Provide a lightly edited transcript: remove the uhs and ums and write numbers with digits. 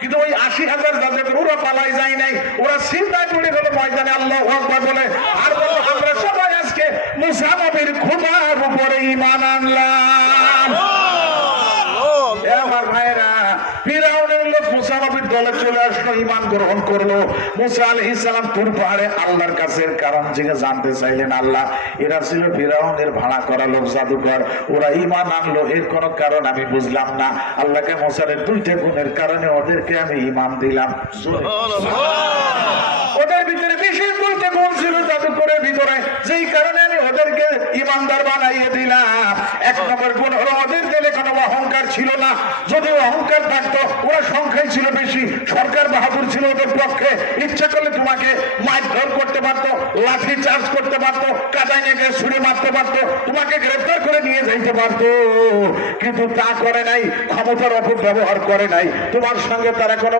কিন্তু ওই ৮০,০০০ যাদের ওরা পালাই যায় নাই, ওরা চিন্তা করে হলো ময়দানে আল্লাহু আকবার বলে আর বলো আমরা সবাই আজকে মুসা নবীর খোদার উপরে ঈমান আনলাম। আমার ভাইরা, ফিরাউনের লোক মুসা নবীর দলে চলে আসলো, ঈমান গ্রহণ করলো। মুসা আলাইহিস সালাম তুর পাহাড়ে আল্লাহর কাছে কারণ জেগে জানতে চাইলেন, আল্লাহ এরা ছিল ফিরাউনের ভাড়া করা লোক, জাদুকর, ওরা ঈমান আনলো, এর কোন কারণ আমি বুঝলাম না। আল্লাহকে মুসারের দুইটা গুণের কারণে ওদেরকে আমি ঈমান দিলাম। ওদের ভিতরে বিশেষ দুইটা গুণ ছিল জাদুকরের ভিতরে, যেই কারণে আমি ওদেরকে ঈমানদার বানাইয়ে দিলাম। এক নম্বর গুণ হলো ওদের দিলে কোনো অহংকার ছিল না। যদি অহংকার থাকতো, ওরা সংখ্যায় ছিল বেশি, সরকার বাহাদুর ছিল ওদের পক্ষে, ইচ্ছা করলে তোমাকে মারধর করতে পারতো, লাঠি চার্জ করতে পারতো, কাদায় নেগে ছুরি মারতে পারতো, তোমাকে গ্রেফতার করে নিয়ে যাইতে পারতো, কিন্তু তা করে নাই, ক্ষমতার অপব্যবহার করে নাই। তোমার সঙ্গে তারা কোনো